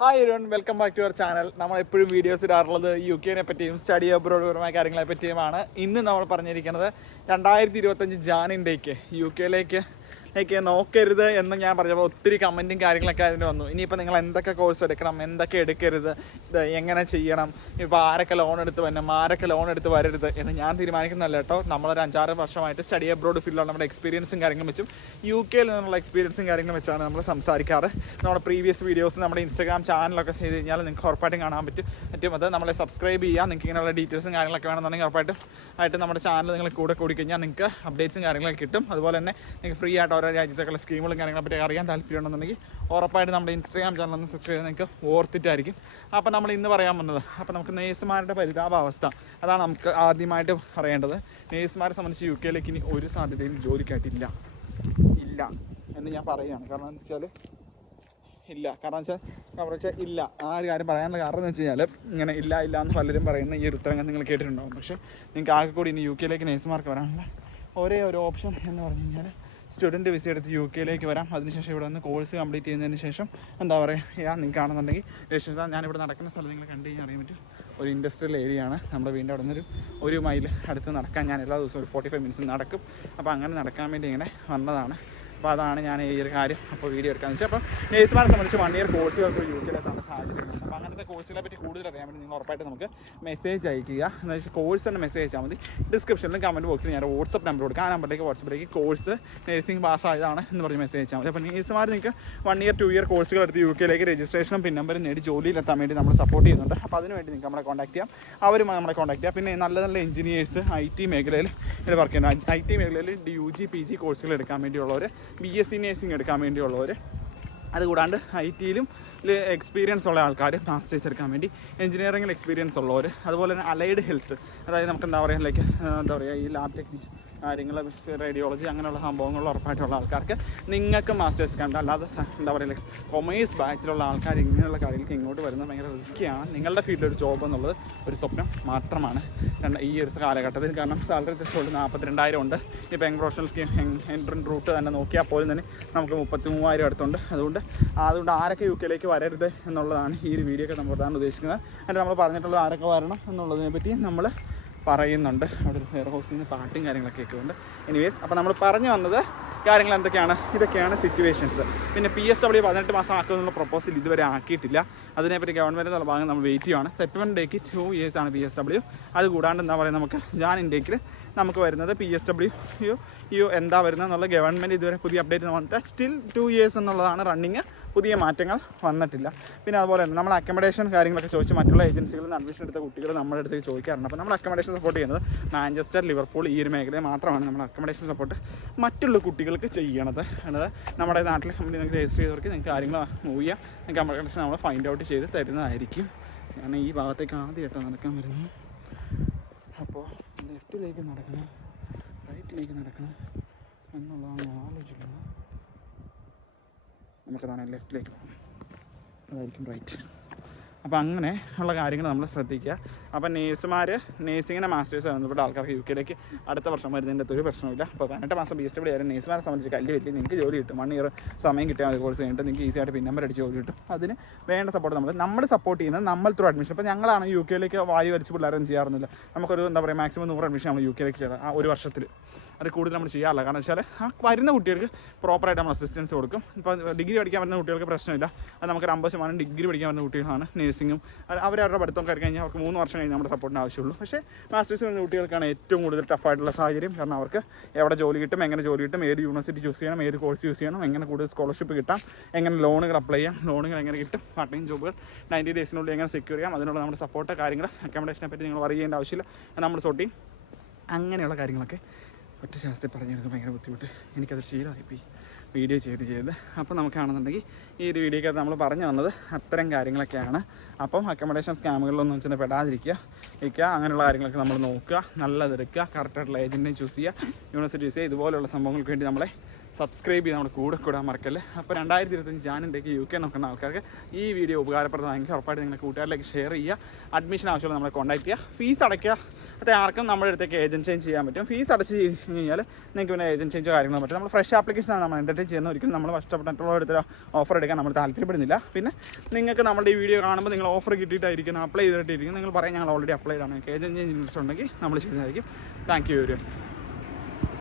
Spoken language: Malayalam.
Hi everyone, welcome back to our channel. നമ്മൾ എപ്പോഴും വീഡിയോസ് ഇടാറുള്ളത് UK പറ്റിയും സ്റ്റഡി അബ്രോഡ് പരമായ കാര്യങ്ങളെ പറ്റിയുമാണ്. ഇന്ന് നമ്മൾ പറഞ്ഞിരിക്കുന്നത് 2025 ജാനിൻ്റെക്ക് UK നോക്കരുത് എന്ന് ഞാൻ പറഞ്ഞപ്പോൾ ഒത്തിരി കമൻറ്റും കാര്യങ്ങളൊക്കെ അതിന് വന്നു. ഇനിയിപ്പോൾ നിങ്ങൾ എന്തൊക്കെ കോഴ്സ് എടുക്കണം, എന്തൊക്കെ എടുക്കരുത്, ഇത് എങ്ങനെ ചെയ്യണം, ഇപ്പോൾ ആരൊക്കെ ലോൺ എടുത്ത് വരണം, ആരൊക്കെ ലോൺ എടുത്ത് വരരുത് എന്ന് ഞാൻ തീരുമാനിക്കുന്നതല്ല കേട്ടോ. നമ്മളൊരു 5-6 വർഷമായിട്ട് സ്റ്റഡി അബ്രോഡ് ഫീൽഡിലുള്ള നമ്മുടെ എക്സ്പീരിയൻസും കാര്യങ്ങളും വെച്ചും UK നിന്നുള്ള എക്സ്പീരിയൻസും കാര്യങ്ങളും വെച്ചാണ് നമ്മൾ സംസാരിക്കാറ്. നമ്മുടെ പ്രീവിയസ് വീഡിയോസ് നമ്മുടെ ഇൻസ്റ്റാഗ്രാം ചാനലൊക്കെ ചെയ്ത് കഴിഞ്ഞാൽ നിങ്ങൾക്ക് ഉറപ്പായിട്ടും കാണാൻ പറ്റും. അത് നമ്മളെ സബ്സ്ക്രൈബ് ചെയ്യുക. നിങ്ങൾക്ക് ഇങ്ങനെയുള്ള ഡീറ്റെയിൽസും കാര്യങ്ങളൊക്കെ വേണമെന്നുണ്ടെങ്കിൽ ഉറപ്പായിട്ട് നമ്മുടെ ചാനൽ നിങ്ങൾ കൂടെ കൂടിക്കഴിഞ്ഞാൽ നിങ്ങൾക്ക് അപ്ഡേറ്റ്സും കാര്യങ്ങളൊക്കെ കിട്ടും. അതുപോലെ തന്നെ നിങ്ങൾക്ക് ഫ്രീ ആയിട്ട് ഓരോ രാജ്യത്തേക്കുള്ള സ്കീമുകളും കാര്യങ്ങളെ പറ്റി അറിയാൻ താല്പര്യമുണ്ടെന്നുണ്ടെങ്കിൽ ഉറപ്പായിട്ട് നമ്മുടെ ഇൻസ്റ്റാഗ്രാം ചാനൽ ഒന്ന് സബ്സ്ക്രൈബ് ചെയ്ത് നിങ്ങൾക്ക് ഓർത്തിട്ടായിരിക്കും. അപ്പോൾ നമ്മൾ ഇന്ന് പറയാൻ വന്നത്, അപ്പോൾ നമുക്ക് നേഴ്സുമാരുടെ പരിതാപാവസ്ഥ അതാണ് നമുക്ക് ആദ്യമായിട്ട് പറയേണ്ടത്. നേഴ്സുമാരെ സംബന്ധിച്ച് UK ഇനി ഒരു സാധ്യതയും ജോലിക്കായിട്ടില്ല എന്ന് ഞാൻ പറയുകയാണ്. കാരണം എന്ന് വെച്ചാൽ ഇല്ല. ആ ഒരു കാര്യം പറയാനുള്ള കാരണം എന്ന് വെച്ച് കഴിഞ്ഞാൽ ഇങ്ങനെ ഇല്ല എന്ന് പലരും പറയുന്ന ഈ ഒരു ഉത്തരങ്ങൾ നിങ്ങൾ കേട്ടിട്ടുണ്ടാകും. പക്ഷേ നിങ്ങൾക്ക് ആകെ കൂടി ഇനി UK നേഴ്സുമാർക്ക് വരാനുള്ള ഒരേ ഒരു ഓപ്ഷൻ എന്ന് പറഞ്ഞു കഴിഞ്ഞാൽ സ്റ്റുഡൻറ്റ് വിസ എടുത്ത് UK വരാം. അതിനുശേഷം ഇവിടെ നിന്ന് കോഴ്സ് കംപ്ലീറ്റ് ചെയ്യുന്നതിന് ശേഷം എന്താ പറയുക, നിങ്ങൾക്കാണെന്നുണ്ടെങ്കിൽ രക്ഷിതാ ഞാനിവിടെ നടക്കുന്ന സ്ഥലം നിങ്ങൾ കണ്ടു കഴിഞ്ഞാൽ അറിയാൻ പറ്റും. ഒരു ഇൻഡസ്ട്രിയൽ ഏരിയ ആണ്. നമ്മുടെ വീടിൻ്റെ അവിടെ നിന്നൊരു 1 മൈൽ അടുത്ത് നടക്കാൻ ഞാൻ എല്ലാ ദിവസവും ഒരു 45 മിനിറ്റ്സ് നടക്കും. അപ്പോൾ അങ്ങനെ നടക്കാൻ വേണ്ടി ഇങ്ങനെ വന്നതാണ്. അപ്പോൾ അതാണ് ഞാൻ ഈ ഒരു കാര്യം അപ്പോൾ വീഡിയോ എടുക്കാമെന്ന് വെച്ചാൽ. അപ്പോൾ നേഴ്സുമാരെ സംബന്ധിച്ച് 1 ഇയർ കോഴ്സുകൾക്ക് UK സാഹചര്യങ്ങളുണ്ട്. അപ്പോൾ അങ്ങനത്തെ കോഴ്സുകളെ പറ്റി കൂടുതൽ അറിയാൻ വേണ്ടി നിങ്ങൾ ഉറപ്പായിട്ട് നമുക്ക് മെസ്സേജ് അയക്കുക. എന്ന് വെച്ചാൽ കോഴ്സ് തന്നെ മെസ്സേജ് അയച്ചാൽ മതി. ഡിസ്ക്രിപ്ഷനിലും കമൻറ്റ് ബോക്സിൽ ഞാൻ വാട്സപ്പ് നമ്പർ കൊടുക്കുക. ആ നമ്പറിലേക്ക് വാട്സപ്പിലേക്ക് കോഴ്സ് നേഴ്സിംഗ് പാസ്സായതാണ് എന്ന് പറഞ്ഞ് മെസ്സേജ് അയച്ചാൽ മതി. അപ്പോൾ നേഴ്സുമാർ നിങ്ങൾക്ക് 1 ഇയർ 2 ഇയർ കോഴ്സുകൾ എടുത്ത് UK രജിസ്ട്രേഷനും പിൻ നമ്പറും നേടി ജോലിയിലെത്താൻ വേണ്ടി നമ്മൾ സപ്പോർട്ട് ചെയ്യുന്നുണ്ട്. അപ്പോൾ അതിനുവേണ്ടി നിങ്ങൾക്ക് നമ്മളെ കോൺടാക്ട് ചെയ്യാം. അവരും നമ്മളെ കോൺടാക്ട് ചെയ്യാം. പിന്നെ നല്ല എഞ്ചിനീയേഴ്സ് IT മേഖലയിൽ വർക്ക് ചെയ്യുന്നത്, IT മേഖലയിൽ UG PG കോഴ്സുകൾ എടുക്കാൻ വേണ്ടിയുള്ളവർ, BSc നേഴ്സിംഗ് എടുക്കാൻ വേണ്ടിയുള്ളവർ, അതുകൂടാണ്ട് IT എക്സ്പീരിയൻസ് ഉള്ള ആൾക്കാർ, മാസ്റ്റേഴ്സ് എടുക്കാൻ വേണ്ടി എഞ്ചിനീയറിംഗിൽ എക്സ്പീരിയൻസ് ഉള്ളവർ, അതുപോലെ തന്നെ അലൈഡ് ഹെൽത്ത്, അതായത് നമുക്ക് എന്താ പറയുക ഈ ലാബ് ടെക്നീഷ്യൻ കാര്യങ്ങൾ, റേഡിയോളജി അങ്ങനെയുള്ള സംഭവങ്ങളിൽ ഉറപ്പായിട്ടുള്ള ആൾക്കാർക്ക് നിങ്ങൾക്ക് മാസ്റ്റേഴ്സ് കണ്ട. അല്ലാതെ എന്താ പറയുക കൊമേഴ്സ് ബാച്ചിലുള്ള ആൾക്കാർ ഇങ്ങനെയുള്ള കാര്യങ്ങൾക്ക് ഇങ്ങോട്ട് വരുന്നത് ഭയങ്കര റിസ്ക്കിയാണ്. നിങ്ങളുടെ ഫീൽഡിൽ ഒരു ജോബ് എന്നുള്ളത് ഒരു സ്വപ്നം മാത്രമാണ് ഈ ഒരു കാലഘട്ടത്തിൽ. കാരണം സാലറി ത്രെഷോൾഡ് 42,000 ഉണ്ട്. ഇപ്പോൾ young professional scheme entrance route തന്നെ നോക്കിയാൽ പോലും തന്നെ നമുക്ക് 33,000 അടുത്തുണ്ട്. അതുകൊണ്ട് ആരൊക്കെ UK വരരുത് എന്നുള്ളതാണ് ഈ ഒരു വീഡിയോ ഒക്കെ നമ്മൾ പ്രധാനം ഉദ്ദേശിക്കുന്നത്. എന്നിട്ട് നമ്മൾ പറഞ്ഞിട്ടുള്ളത് ആരൊക്കെ വരണം എന്നുള്ളതിനെ പറ്റി നമ്മൾ പറയുന്നുണ്ട്. അവിടെ ഒരു ഫെയർ ഹൗസിൽ നിന്ന് പാട്ടും കാര്യങ്ങളൊക്കെ കേൾക്കുന്നുണ്ട്. എനിവേസ്, അപ്പോൾ നമ്മൾ പറഞ്ഞു വന്നത് കാര്യങ്ങൾ എന്തൊക്കെയാണ്, ഇതൊക്കെയാണ് സിറ്റുവേഷൻസ്. പിന്നെ PSW 18 മാസം ആക്കുമെന്നുള്ള പ്രൊപ്പോസൽ ഇതുവരെ ആക്കിയിട്ടില്ല. അതിനെപ്പറ്റി ഗവൺമെൻറ്റിനുള്ള ഭാഗം നമ്മൾ വെയിറ്റ് ചെയ്യുകയാണ്. സെപ്റ്റംബർ 2 ഇയേഴ്സ് ആണ് PSW. അതുകൂടാണ്ട് എന്താ പറയുക, നമുക്ക് ജാനിൻ്റെക്കിൽ നമുക്ക് വരുന്നത് PSW എന്താ വരുന്നത് എന്നുള്ള ഗവൺമെൻറ് ഇതുവരെ പുതിയ അപ്ഡേറ്റ് വന്നിട്ട് സ്റ്റിൽ 2 ഇയേഴ്സ് എന്നുള്ളതാണ് റണ്ണിങ്. പുതിയ മാറ്റങ്ങൾ വന്നിട്ടില്ല. പിന്നെ അതുപോലെ തന്നെ നമ്മൾ അക്കമഡേഷൻ കാര്യങ്ങളൊക്കെ ചോദിച്ച് മറ്റുള്ള ഏജൻസികളിൽ നിന്ന് അഡ്മിഷൻ എടുത്ത കുട്ടികൾ നമ്മുടെ അടുത്തേക്ക് ചോദിക്കാറുണ്ട്. അപ്പോൾ നമ്മൾ അക്കമഡേഷൻ സപ്പോർട്ട് ചെയ്യുന്നത് മാഞ്ചസ്റ്റർ, ലിവർപൂൾ ഈ ഒരു മേഖലയെ മാത്രമാണ് നമ്മൾ അക്കമഡേഷൻ സപ്പോർട്ട് മറ്റുള്ള കുട്ടികൾക്ക് ചെയ്യണത്. എന്നത് നമ്മുടെ നാട്ടിൽ കമ്പനി നിങ്ങൾക്ക് രജിസ്റ്റർ ചെയ്തവർക്ക് നിങ്ങൾക്ക് കാര്യങ്ങൾ മൂവ് ചെയ്യാം. നിങ്ങൾക്ക് അക്കമഡേഷൻ നമ്മൾ ഫൈൻഡ് ഔട്ട് ചെയ്ത് തരുന്നതായിരിക്കും. ഞാൻ ഈ ഭാഗത്തേക്ക് ആദ്യമായിട്ട് നടക്കാൻ വരുന്നു. അപ്പോൾ ലെഫ്റ്റിലേക്ക് നടക്കണം, റൈറ്റിലേക്ക് നടക്കണം എന്നുള്ളതാണ് ഞാൻ ആലോചിക്കുന്നത്. നമുക്കതാണ് ലെഫ്റ്റിലേക്ക് പോകണം, അതായിരിക്കും റൈറ്റ്. അപ്പോൾ അങ്ങനെ ഉള്ള കാര്യങ്ങൾ നമ്മൾ ശ്രദ്ധിക്കുക. അപ്പോൾ നേഴ്സുമാർ നേഴ്സിങ്ങിൻ്റെ മാസ്റ്റേഴ്സ് ബന്ധപ്പെട്ട ആൾക്കാർക്ക് UK അടുത്ത വർഷം വരുന്നതിൻ്റെ ഒരു പ്രശ്നമില്ല. അപ്പോൾ 18 മാസം PSW ആയാലും നേഴ്സുമാരെ സംബന്ധിച്ച് വലിയ നിങ്ങൾക്ക് ജോലി കിട്ടും. 1 ഇയർ സമയം കിട്ടിയാൽ മതി. കോഴ്സ് കഴിഞ്ഞിട്ട് നിങ്ങൾക്ക് ഈസി ആയിട്ട് പിൻ നമ്പർ അടിച്ച് ജോലി കിട്ടും. അതിന് വേണ്ട സപ്പോർട്ട് നമ്മൾ സപ്പോർട്ട് ചെയ്യുന്നത് നമ്മൾ ത്രൂ അഡ്മിഷൻ. ഇപ്പോൾ ഞങ്ങളാണ് UK വായു വലിച്ച് പിള്ളേരൊന്നും ചെയ്യാറൊന്നുമില്ല. നമുക്കൊരു എന്താ പറയുക മാക്സിമം 100 അഡ്മിഷൻ നമ്മൾ UK ചെയ്യാറ് ആ ഒരു വർഷത്തിൽ. അത് കൂടുതൽ നമ്മൾ ചെയ്യാറില്ല. കാരണം വെച്ചാൽ ആ വരുന്ന കുട്ടികൾക്ക് പ്രോപ്പറായിട്ട് നമ്മൾ അസിസ്റ്റൻസ് കൊടുക്കും. ഇപ്പോൾ ഡിഗ്രി പഠിക്കാൻ വരുന്ന കുട്ടികൾക്ക് പ്രശ്നമില്ല. അത് നമുക്കൊരു 50% ഡിഗ്രി പഠിക്കാൻ വരുന്ന കുട്ടികളാണ് നേഴ്സിങ്ങും അവരവരുടെ പഠിത്തം കഴിഞ്ഞാൽ അവർക്ക് 3 വർഷം കഴിഞ്ഞ് നമ്മുടെ സപ്പോർട്ടിന് ആവശ്യമുള്ളൂ. പക്ഷേ മാസ്റ്റേഴ്സ് വരുന്ന കുട്ടികൾക്കാണ് ഏറ്റവും കൂടുതൽ ടഫായിട്ടുള്ള സാഹചര്യം. കാരണം അവർക്ക് എവിടെ ജോലി കിട്ടും, എങ്ങനെ ജോലി കിട്ടും, ഏത് യൂണിവേഴ്സിറ്റി ചൂസ് ചെയ്യണം, ഏത് കോഴ്സ് യൂസ് ചെയ്യണം, എങ്ങനെ കൂടുതൽ സ്കോളർഷിപ്പ് കിട്ടാം, എങ്ങനെ ലോണുകൾ അപ്ലൈ ചെയ്യാം, ലോണുകൾ എങ്ങനെ കിട്ടും, പാർട്ട് ടൈം ജോബുകൾ 90 ഡേയ്സിനുള്ളിൽ എങ്ങനെ സെക്യൂർ ചെയ്യാം, അതിനുള്ള നമ്മുടെ സപ്പോർട്ട് കാര്യങ്ങൾ, അക്കോമഡേഷനെ പറ്റി നിങ്ങൾ വറി ചെയ്യേണ്ട ആവശ്യമില്ല. നമ്മൾ സോർട്ട് ചെയ്യും. അങ്ങനെയുള്ള കാര്യങ്ങളൊക്കെ ഒറ്റ ശാസ്ത്രത്തിൽ പറഞ്ഞെടുക്കാൻ ഭയങ്കര ബുദ്ധിമുട്ട്. എനിക്കത് ശീലമായിപ്പോയി വീഡിയോ ചെയ്ത്. അപ്പോൾ നമുക്കാണെന്നുണ്ടെങ്കിൽ ഈ ഒരു വീഡിയോക്കകത്ത് നമ്മൾ പറഞ്ഞു വന്നത് അത്തരം കാര്യങ്ങളൊക്കെയാണ്. അപ്പം അക്കോമഡേഷൻ സ്കാമുകളിലൊന്നും ചെന്ന് പെടാതിരിക്കുക. അങ്ങനെയുള്ള കാര്യങ്ങളൊക്കെ നമ്മൾ നോക്കുക, നല്ലതെടുക്കുക, കറക്റ്റായിട്ടുള്ള ഏജൻറ്റിനെ ചൂസ് ചെയ്യുക, യൂണിവേഴ്സിറ്റി ചൂസ് ചെയ്യുക. ഇതുപോലെയുള്ള സംഭവങ്ങൾക്ക് വേണ്ടി നമ്മളെ സബ്സ്ക്രൈബ് ചെയ്ത് നമ്മുടെ കൂടെ കൂടാൻ മറക്കല്ലേ. അപ്പോൾ 2025 ജാനുവിലേക്ക് UK നോക്കുന്ന ആൾക്കാർക്ക് ഈ വീഡിയോ ഉപകാരപ്രദമായെങ്കിൽ ഉറപ്പായിട്ട് നിങ്ങളുടെ കൂട്ടുകാരിലേക്ക് ഷെയർ ചെയ്യുക. അഡ്മിഷൻ ആവശ്യമുള്ള നമ്മളെ കോൺടാക്ട് ചെയ്യുക. ഫീസ് അടയ്ക്കുക. അത് ആർക്കും നമ്മുടെ അടുത്തേക്ക് ഏജൻറ്റ് ചേഞ്ച് ചെയ്യാൻ പറ്റും. ഫീസ് അടച്ച് കഴിഞ്ഞാൽ നിങ്ങൾക്ക് പിന്നെ ഏജൻറ്റ് ചേഞ്ചോ കാര്യങ്ങളോ പറ്റും. നമ്മൾ ഫ്രഷ് ആപ്ലിക്കേഷനാണ് നമ്മൾ എൻ്റർടൈൻ ചെയ്യുന്നത്. ഒരിക്കലും നമ്മൾ കഷ്ടപ്പെട്ടിട്ടുള്ള എടുത്തൊരു ഓഫർ എടുക്കാൻ നമ്മൾ താല്പര്യപ്പെടുന്നില്ല. പിന്നെ നിങ്ങൾക്ക് നമ്മുടെ ഈ വീഡിയോ കാണുമ്പോൾ നിങ്ങൾ ഓഫർ കിട്ടിയിട്ടായിരിക്കും, അപ്ലൈ ചെയ്തിട്ടിരിക്കും, നിങ്ങൾ പറയാം ഞങ്ങൾ ഓൾറെഡി അപ്ലൈഡ് ആണ്, ഏജൻറ്റ് ചേഞ്ച് ഇൻട്രസ്റ്റ് ഉണ്ടെങ്കിൽ നമ്മൾ ചെയ്യുന്നതായിരിക്കും. Thank you.